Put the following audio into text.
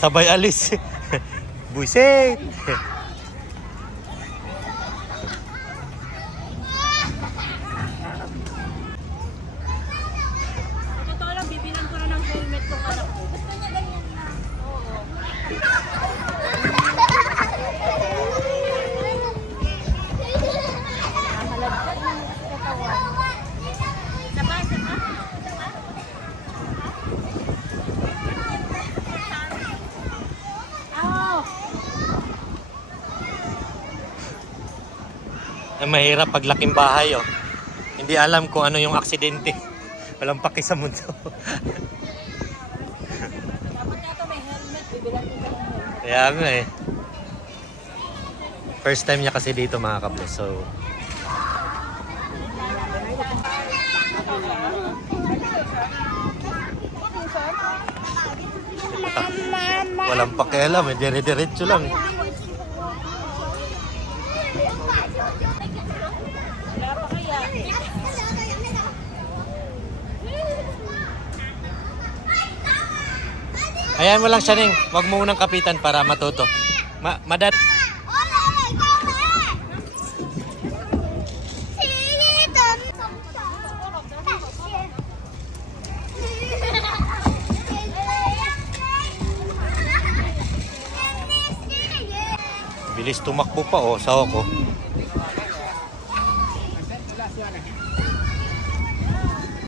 Sabay alis. Buisit. Totoo lang, bibilan ko na ng helmet tong anak ko. Gusto niya ganyan na. Oo. Nakahalagkan ng katawan. Saba, saba. Ow! Mahirap paglaking bahay, oh. Hindi alam kung ano yung aksidente. Walang paki sa mundo. Dapat yata may helmet, bibilan ko na ng helmet. Kaya nga eh. First time niya kasi dito, mga kables. So, walang pakialam eh. Dire-diretso lang. Wala pa kaya. Ayan mo lang siya, Ning. Huwag mo unang kapitan para matuto. Madad. Bilis tumakbo pa, oh, sa ako.